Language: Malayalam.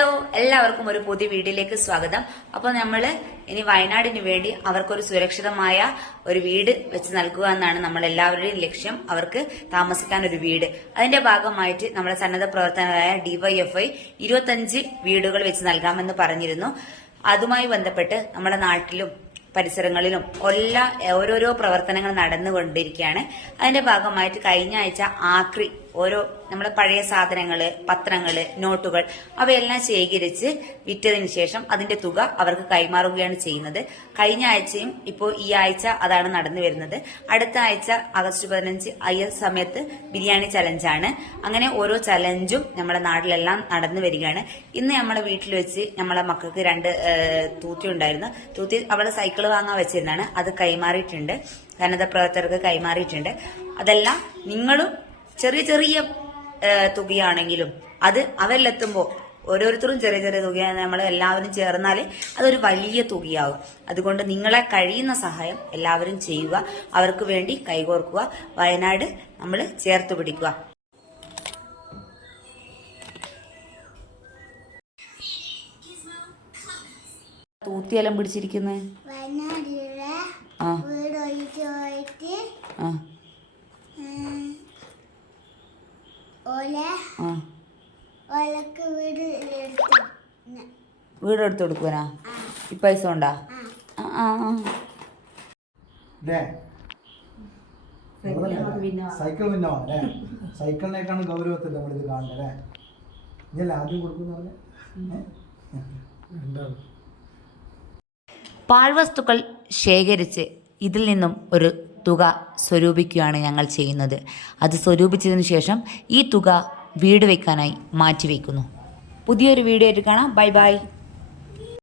ഹലോ, എല്ലാവർക്കും ഒരു പുതിയ വീഡിയോയിലേക്ക് സ്വാഗതം. അപ്പോൾ നമ്മൾ ഇനി വയനാടിന് വേണ്ടി അവർക്കൊരു സുരക്ഷിതമായ ഒരു വീട് വെച്ച് നൽകുക എന്നാണ് നമ്മൾ എല്ലാവരുടെയും ലക്ഷ്യം. അവർക്ക് താമസിക്കാൻ ഒരു വീട്. അതിന്റെ ഭാഗമായിട്ട് നമ്മുടെ സന്നദ്ധ പ്രവർത്തകരായ DYFI 25 വീടുകൾ വെച്ച് നൽകാമെന്ന് പറഞ്ഞിരുന്നു. അതുമായി ബന്ധപ്പെട്ട് നമ്മുടെ നാട്ടിലും പരിസരങ്ങളിലും ഓരോരോ പ്രവർത്തനങ്ങൾ നടന്നുകൊണ്ടിരിക്കുകയാണ്. അതിന്റെ ഭാഗമായിട്ട് കഴിഞ്ഞ ആഴ്ച ആക്രി നമ്മുടെ പഴയ സാധനങ്ങള്, പത്രങ്ങള്, നോട്ടുകൾ അവയെല്ലാം ശേഖരിച്ച് വിറ്റതിന് ശേഷം അതിന്റെ തുക അവർക്ക് കൈമാറുകയാണ് ചെയ്യുന്നത്. കഴിഞ്ഞ ആഴ്ചയും ഇപ്പോൾ ഈ ആഴ്ച അതാണ് നടന്നു വരുന്നത്. അടുത്ത ആഴ്ച ആഗസ്റ്റ് 15 സമയത്ത് ബിരിയാണി ചലഞ്ചാണ്. അങ്ങനെ ഓരോ ചലഞ്ചും നമ്മുടെ നാട്ടിലെല്ലാം നടന്നു വരികയാണ്. ഇന്ന് നമ്മളെ വീട്ടിൽ വെച്ച് നമ്മളെ മക്കൾക്ക് 2 തൂത്തി ഉണ്ടായിരുന്നു. തൂത്തി അവളെ സൈക്കിൾ വാങ്ങാൻ വെച്ചിരുന്നാണ്. അത് കൈമാറിയിട്ടുണ്ട്, സന്നദ്ധ പ്രവർത്തകർക്ക് കൈമാറിയിട്ടുണ്ട്. അതെല്ലാം നിങ്ങളും ചെറിയ ചെറിയ തുകയാണെങ്കിലും അത് അവരിലെത്തുമ്പോൾ ഓരോരുത്തരും ചെറിയ ചെറിയ തുകയാണ്. നമ്മൾ എല്ലാവരും ചേർന്നാൽ അതൊരു വലിയ തുകയാവും. അതുകൊണ്ട് നിങ്ങളെ കഴിയുന്ന സഹായം എല്ലാവരും ചെയ്യുക. അവർക്ക് വേണ്ടി കൈകോർക്കുക. വയനാട് നമ്മൾ ചേർത്ത് പിടിക്കുക. തൂത്തിയെല്ലാം പിടിച്ചിരിക്കുന്നത് വീട് എടുത്തു കൊടുക്കുവാനാ? ഈ പൈസ ഉണ്ടാ? സൈക്കിൾ പിന്നല്ലേ? സൈക്കിളിനേക്കാണ് ഗൗരവത്തിൽ നമ്മളിത് കാണുന്നത്. ഇതല്ല ആദ്യം കൊടുക്കുന്ന പാഴ്വസ്തുക്കൾ ശേഖരിച്ച് ഇതിൽ നിന്നും ഒരു തുക സ്വരൂപിക്കുകയാണ് ഞങ്ങൾ ചെയ്യുന്നത്. അത് സ്വരൂപിച്ചതിന് ശേഷം ഈ തുക വീട് വയ്ക്കാനായി മാറ്റിവെക്കുന്നു. പുതിയൊരു വീഡിയോ ആയിട്ട് കാണാം. Bye bye.